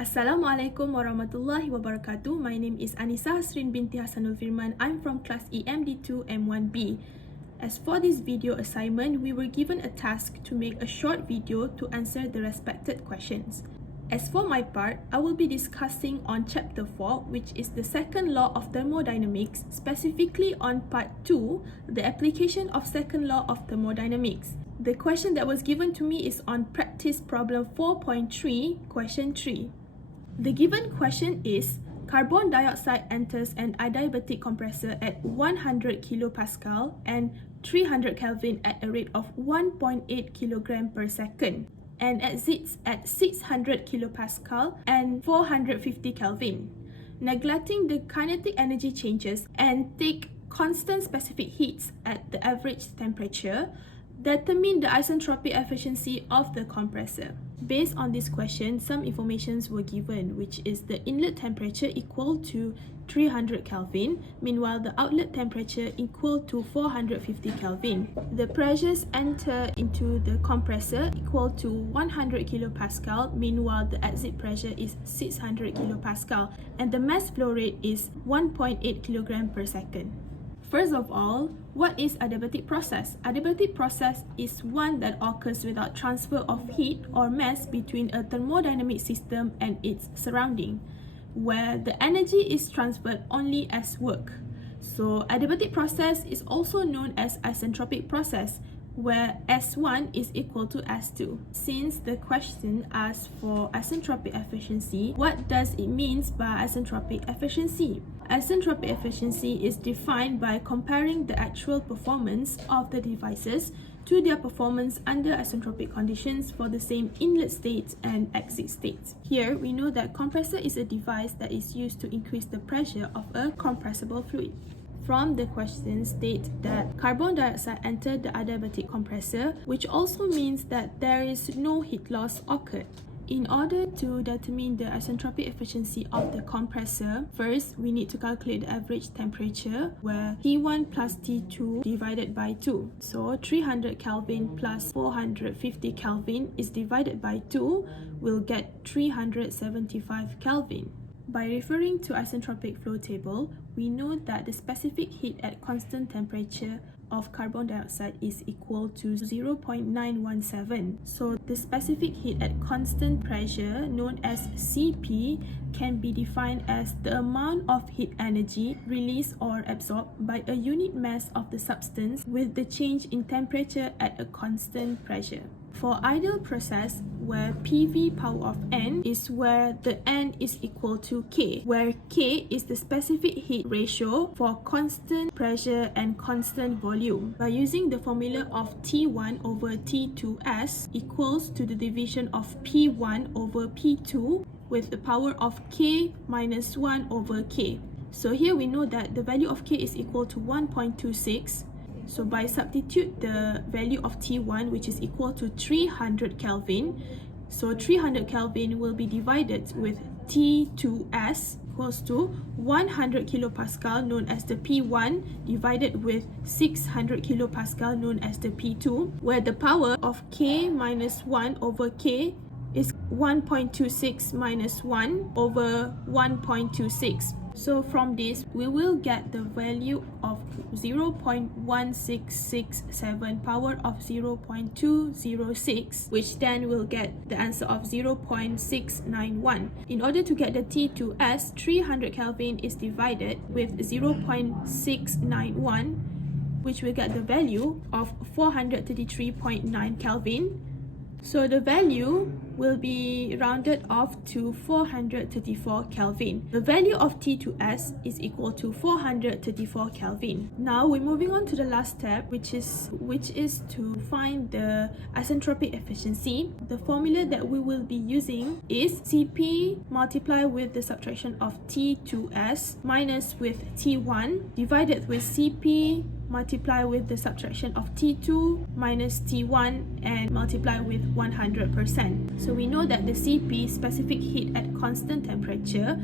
Assalamualaikum warahmatullahi wabarakatuh. My name is Aneesa Hasreen binti Hassanul Firman. I'm from class EMD2M1B. As for this video assignment, we were given a task to make a short video to answer the respected questions. As for my part, I will be discussing on chapter 4, which is the second law of thermodynamics, specifically on part 2, the application of second law of thermodynamics. The question that was given to me is on practice problem 4.3, question 3. The given question is, carbon dioxide enters an adiabatic compressor at 100 kilopascal and 300 Kelvin at a rate of 1.8 kilogram per second and exits at 600 kilopascal and 450 Kelvin. Neglecting the kinetic energy changes and take constant specific heats at the average temperature, determine the isentropic efficiency of the compressor. Based on this question, some informations were given, which is the inlet temperature equal to 300 Kelvin, meanwhile the outlet temperature equal to 450 Kelvin. The pressures enter into the compressor equal to 100 kilopascal, meanwhile the exit pressure is 600 kilopascal, and the mass flow rate is 1.8 kilogram per second. First of all, what is adiabatic process? Adiabatic process is one that occurs without transfer of heat or mass between a thermodynamic system and its surrounding, where the energy is transferred only as work. So, adiabatic process is also known as isentropic process, where S1 is equal to S2. Since the question asks for isentropic efficiency, what does it mean by isentropic efficiency? Isentropic efficiency is defined by comparing the actual performance of the devices to their performance under isentropic conditions for the same inlet states and exit states. Here, we know that compressor is a device that is used to increase the pressure of a compressible fluid. From the question state that carbon dioxide entered the adiabatic compressor, which also means that there is no heat loss occurred. In order to determine the isentropic efficiency of the compressor, first we need to calculate the average temperature, where T1 plus T2 divided by 2. So 300 Kelvin plus 450 Kelvin is divided by 2, we'll get 375 Kelvin. By referring to isentropic flow table, we know that the specific heat at constant temperature of carbon dioxide is equal to 0.917. So the specific heat at constant pressure, known as Cp, can be defined as the amount of heat energy released or absorbed by a unit mass of the substance with the change in temperature at a constant pressure. For ideal process, where PV power of n is where the n is equal to K, where K is the specific heat ratio for constant pressure and constant volume. By using the formula of T1 over T2S equals to the division of P1 over P2 with the power of K minus 1 over K. So here we know that the value of K is equal to 1.26. So by substitute the value of T1, which is equal to 300 Kelvin, so 300 Kelvin will be divided with T2S equals to 100 kilopascal, known as the P1, divided with 600 kilopascal, known as the P2, where the power of K minus 1 over K is 1.26 minus 1 over 1.26. So from this, we will get the value of 0.1667 power of 0.206, which then will get the answer of 0.691. In order to get the T2S, 300 Kelvin is divided with 0.691, which will get the value of 433.9 Kelvin. So the value will be rounded off to 434 Kelvin. The value of T2S is equal to 434 Kelvin. Now we're moving on to the last step, which is to find the isentropic efficiency. The formula that we will be using is Cp multiplied with the subtraction of T2S minus with T1 divided with Cp multiply with the subtraction of T2 minus T1 and multiply with 100%. So we know that the Cp, specific heat at constant temperature,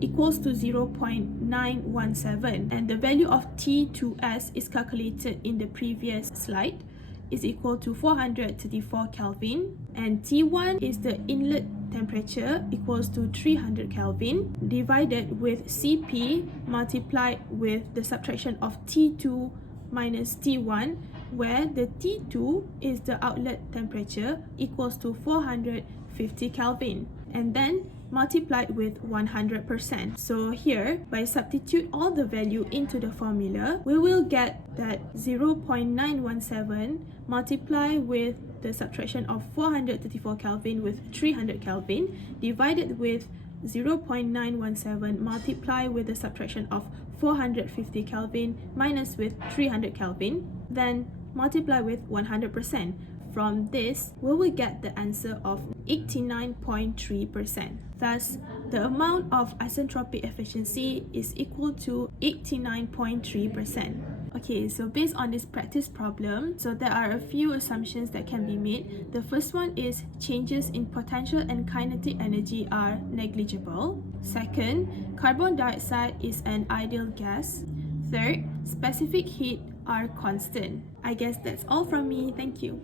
equals to 0.917, and the value of T2S is calculated in the previous slide, is equal to 434 Kelvin And T1 is the inlet temperature equals to 300 Kelvin divided with Cp multiplied with the subtraction of T2 minus T1, where the T2 is the outlet temperature equals to 450 Kelvin, and then multiplied with 100%. So here, by substitute all the value into the formula, we will get that 0.917 multiply with the subtraction of 434 Kelvin with 300 Kelvin divided with 0.917 multiply with the subtraction of 450 Kelvin minus with 300 Kelvin, then multiply with 100%. From this, we will get the answer of 89.3%. Thus, the amount of isentropic efficiency is equal to 89.3%. Okay, so based on this practice problem, so there are a few assumptions that can be made. The first one is changes in potential and kinetic energy are negligible. Second, carbon dioxide is an ideal gas. Third, specific heat are constant. I guess that's all from me. Thank you.